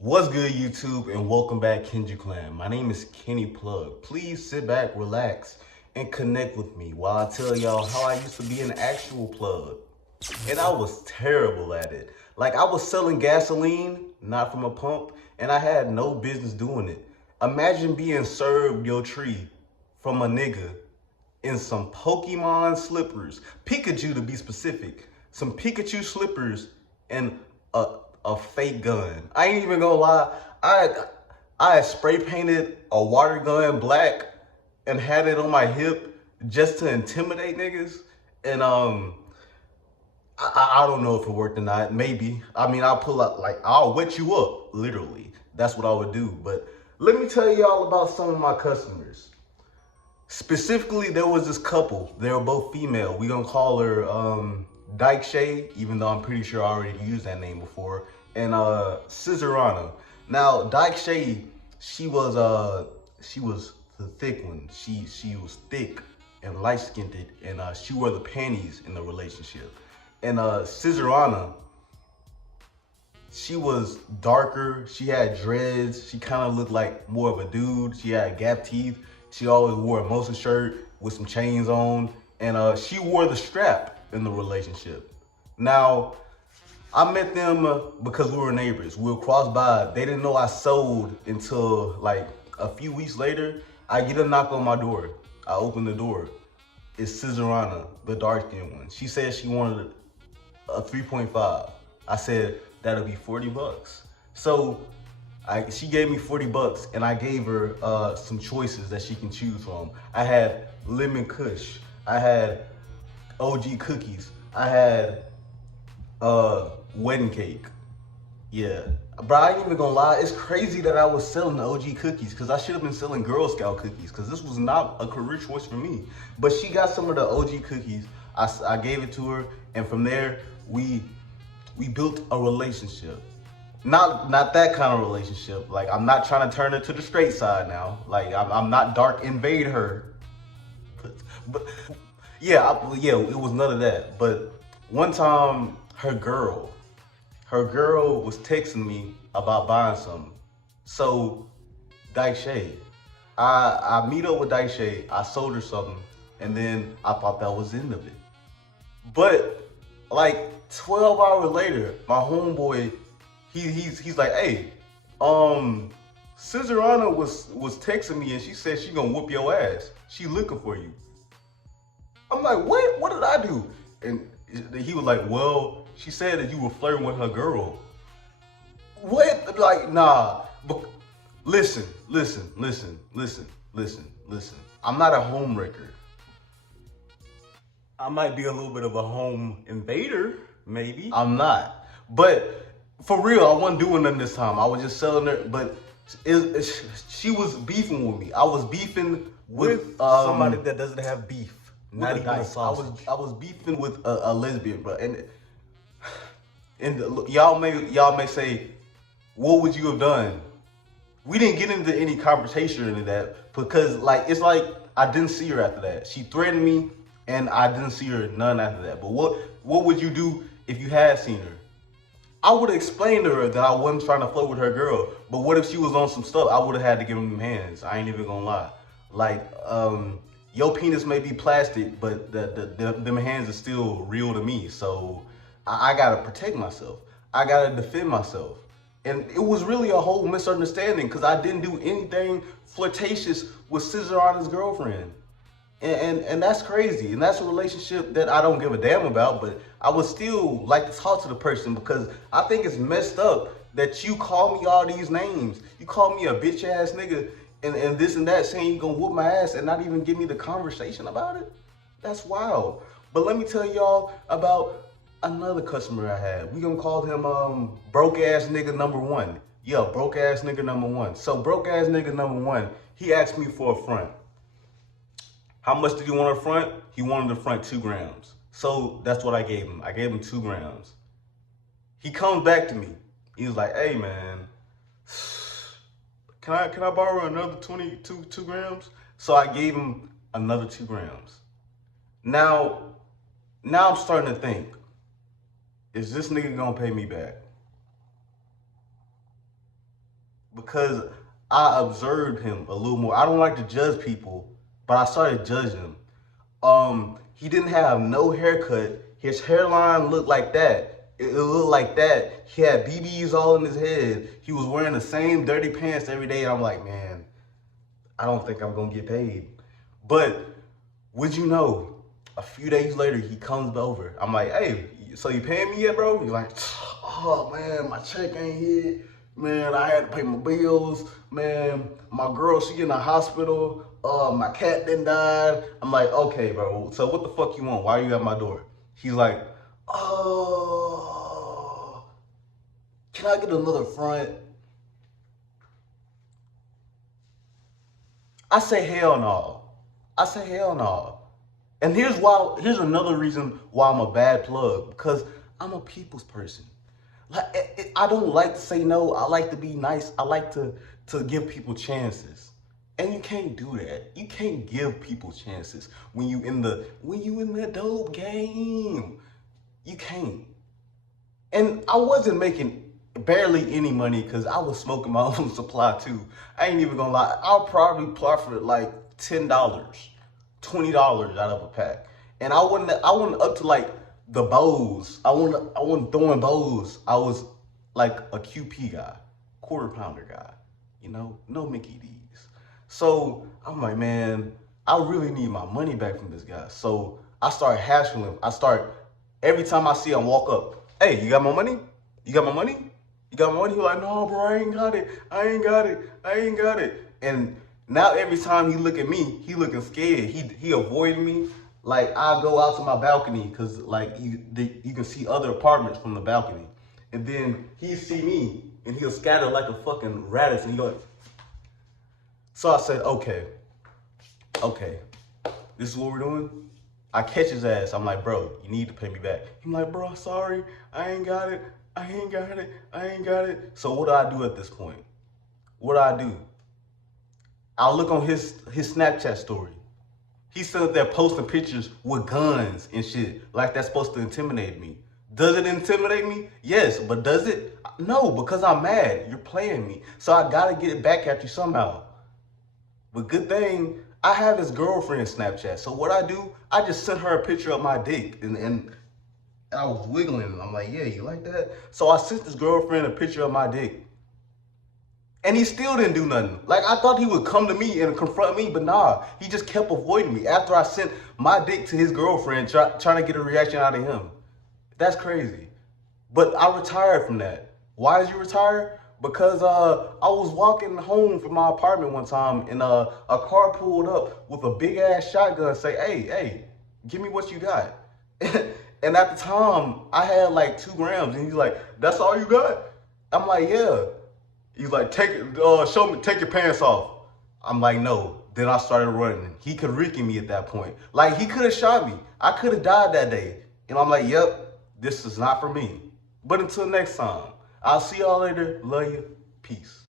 What's good, YouTube, and welcome back, Kendrick Clan. My name is Kenny Plug. Please sit back, relax, and connect with me while I tell y'all how I used to be an actual plug. And I was terrible at it. Like, I was selling gasoline, not from a pump, and I had no business doing it. Imagine being served your tree from a nigga in some Pokemon slippers, Pikachu to be specific, some Pikachu slippers and a fake gun. I ain't even gonna lie, I had spray painted a water gun black and had it on my hip just to intimidate niggas. And I don't know if it worked or not. Maybe. I mean, I'll pull up, like, I'll wet you up, literally. That's what I would do. But let me tell y'all about some of my customers. Specifically, there was this couple. They were both female. We gonna call her Dyke Shay, even though I'm pretty sure I already used that name before, and Scissorana. Now, Dyke Shay, she was the thick one. She was thick and light skinned, and she wore the panties in the relationship. And Scissorana, she was darker. She had dreads. She kind of looked like more of a dude. She had gap teeth. She always wore a Mosa shirt with some chains on, and she wore the strap in the relationship. Now, I met them because we were neighbors. We were cross by. They didn't know I sold until like a few weeks later. I get a knock on my door. I open the door. It's Scissorana, the dark-skinned one. She said she wanted a 3.5. I said, that'll be 40 bucks. So she gave me 40 bucks and I gave her some choices that she can choose from. I had lemon kush. I had OG cookies. I had wedding cake. Yeah. Bro, I ain't even gonna lie. It's crazy that I was selling the OG cookies because I should have been selling Girl Scout cookies because this was not a career choice for me. But she got some of the OG cookies. I gave it to her, and from there, we built a relationship. Not that kind of relationship. Like, I'm not trying to turn her to the straight side now. Like, I'm not dark invade her. But yeah, it was none of that. But one time, her girl was texting me about buying something. So, Dyke Shay, I meet up with Dyke Shay, I sold her something, and then I thought that was the end of it. But like 12 hours later, my homeboy, he's like, hey, Scissorana was texting me and she said she gonna whoop your ass. She looking for you. I'm like, what? What did I do? And he was like, well, she said that you were flirting with her girl. What? Like, nah. But listen. I'm not a homewrecker. I might be a little bit of a home invader, maybe. I'm not. But for real, I wasn't doing nothing this time. I was just selling her, but she was beefing with me. I was beefing with somebody that doesn't have beef. Not even a sausage. I was beefing with a lesbian, bro. And y'all may say, what would you have done? We didn't get into any conversation into that because it's like I didn't see her after that. She threatened me and I didn't see her none after that. But what would you do if you had seen her? I would have explained to her that I wasn't trying to flirt with her girl. But what if she was on some stuff? I would have had to give them hands. I ain't even gonna lie. Like, your penis may be plastic, but them hands are still real to me. So I gotta protect myself. I gotta defend myself. And it was really a whole misunderstanding because I didn't do anything flirtatious with Scissorana's girlfriend. And that's crazy. And that's a relationship that I don't give a damn about, but I would still like to talk to the person because I think it's messed up that you call me all these names. You call me a bitch ass nigga and this and that, saying you gonna whoop my ass and not even give me the conversation about it. That's wild. But let me tell y'all about another customer I had. We gonna call him broke ass nigga number one. Yeah, broke ass nigga number one. So broke ass nigga number one, he asked me for a front. How much did he want a front? He wanted the front 2 grams. So that's what I gave him. I gave him 2 grams. He comes back to me. He was like, hey man, can I borrow another 2 grams? So I gave him another 2 grams. Now I'm starting to think, is this nigga gonna pay me back? because I observed him a little more. I don't like to judge people, but I started judging him. He didn't have no haircut. His hairline looked like that. It looked like that. He had BBs all in his head. He was wearing the same dirty pants every day. And I'm like, man, I don't think I'm gonna get paid. But would you know, a few days later, he comes over. I'm like, hey, so you paying me yet, bro? He's like, oh man, my check ain't hit. Man, I had to pay my bills. Man, my girl, she in the hospital. My cat then died. I'm like, okay, bro. So what the fuck you want? Why are you at my door? He's like, oh, can I get another front? I say hell no. I say hell no. And here's another reason why I'm a bad plug, because I'm a people's person. Like I don't like to say no. I like to be nice. I like to give people chances. And you can't do that. You can't give people chances when you in the dope game. You can't. And I wasn't making barely any money because I was smoking my own supply too. I ain't even gonna lie. I'll probably profit like $10, $20 out of a pack. And I wasn't up to like the bows. I wasn't throwing bows. I was like a QP guy, quarter pounder guy, no Mickey D's. So I'm like, man, I really need my money back from this guy. So I started hassling him. Every time I see him walk up, hey, you got my money? You got my money? You got my money? He's like, no, bro, I ain't got it. I ain't got it. I ain't got it. And now every time he look at me, he looking scared. He avoiding me. Like I go out to my balcony because like you can see other apartments from the balcony. And then he see me and he'll scatter like a fucking radish and he go. So I said, okay, this is what we're doing. I catch his ass. I'm like, bro, you need to pay me back. He's like, bro, sorry, I ain't got it. I ain't got it. So what do I do at this point? What do I do? I'll look on his Snapchat story. He's still there posting pictures with guns and shit. Like that's supposed to intimidate me. Does it intimidate me? Yes, but does it? No, because I'm mad. You're playing me. So I gotta get it back at you somehow. But good thing, I have his girlfriend Snapchat. So what I do, I just sent her a picture of my dick and I was wiggling. I'm like, yeah, you like that? So I sent this girlfriend a picture of my dick. And he still didn't do nothing. Like, I thought he would come to me and confront me, but nah, he just kept avoiding me after I sent my dick to his girlfriend trying to get a reaction out of him. That's crazy. But I retired from that. Why did you retire? Because I was walking home from my apartment one time and a car pulled up with a big ass shotgun say, hey, give me what you got. And at the time, I had like 2 grams and he's like, that's all you got? I'm like, yeah. He's like, take your pants off. I'm like, no. Then I started running. He could Ricky me at that point. Like, he could have shot me. I could have died that day. And I'm like, yep, this is not for me. But until next time, I'll see y'all later. Love you. Peace.